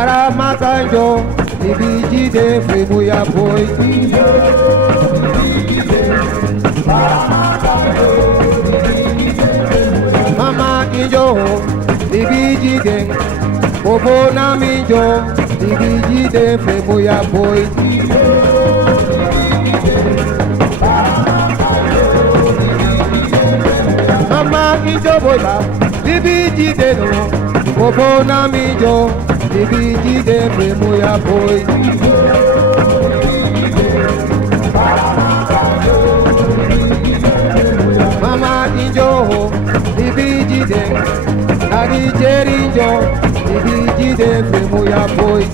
Tara makanjo, Libie Djie Frenowa boy. Mama injo, Libie Djie, Bobo na minjo, Libie Djie Frenowa boy. Mama injo boyba, Libie Djie no, Bobo na minjo, Libie Djie Frenowa boy. Mama injo, Libie Djie, Nadi Jerinjo, Libie Djie Frenowa boy.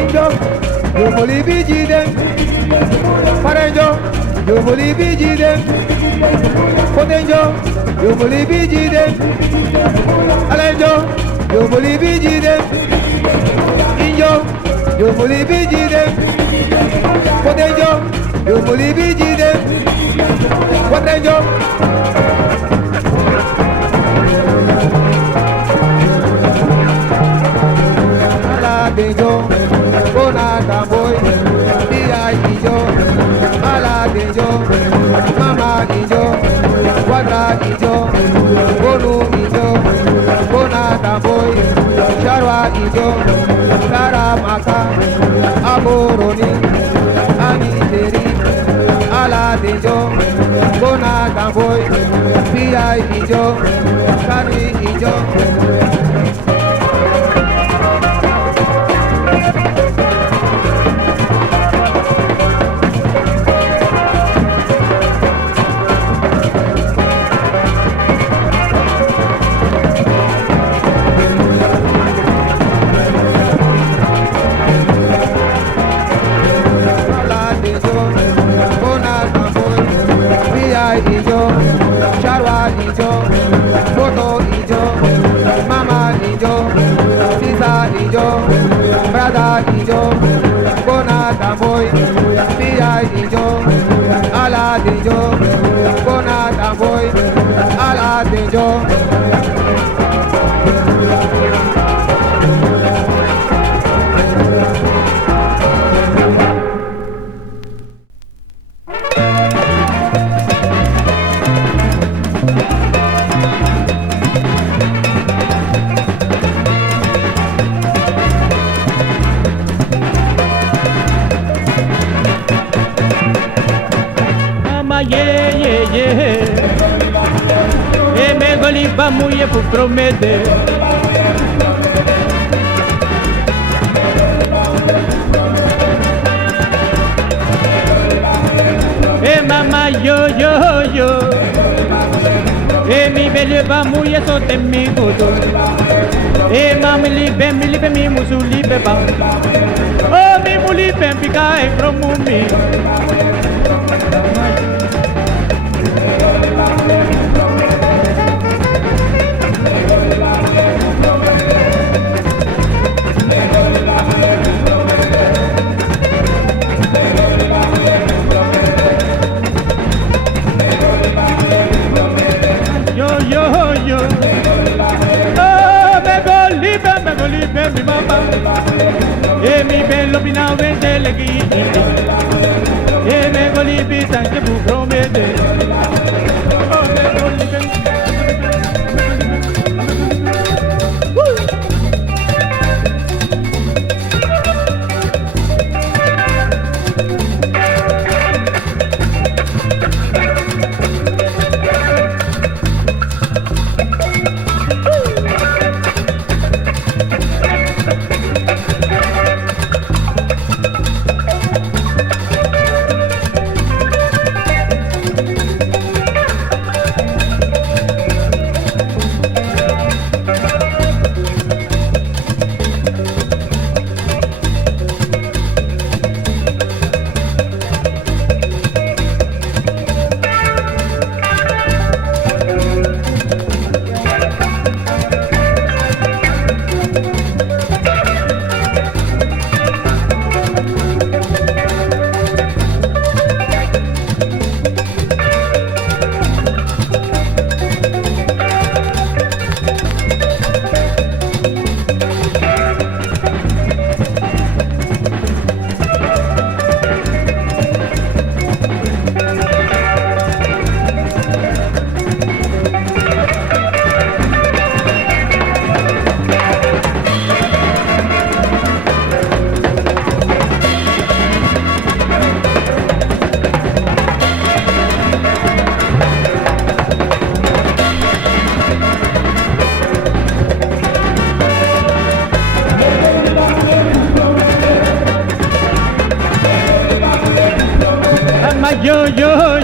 Injo, yo Libie Djie, Parenjo, yo Libie Djie, Potenjo, yo Libie Djie, Alenjo, yo Libie Djie, Injo, yo Libie Djie, Potenjo, yo Libie Djie, Potenjo. Ala Denjo, Bona Tamboy, Dia Ijo, Ala Denjo, Mama Ijo, Quadra Ijo, Bonu Ijo, Bona Tamboy, Sharwa Ijo, Tara Maka, Aboroni, Ani Teri, Ala Denjo, Bona Tamboy, Dia Ijo, Kani Ijo. Brother Ijo, Bona Tamboy, Pia Ijo, Ala Dijo, Bona Tamboy, Ala Dijo. Libie Moeje pour prometer. E mama yo yo yo, e mi Libie Moeje so te mi godo. E mama Libie mi musu Libie ba. Oh mi mu Libie pika e promu mi. Libie mi mama, e mi bello pina vente le ghi, e me go Libie tanke bu promete. Oh me go Libie.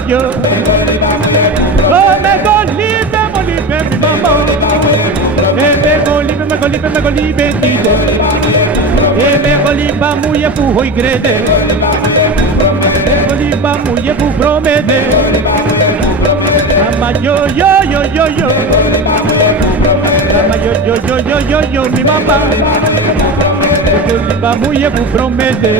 yo. Oh, me golibe, mi mamá. Me golibe, tite. Me goliba muye fu hoi grede. Me goliba muye fu promede. Ama yo. Ama yo, mi mamá. Me goliba muye fu promede.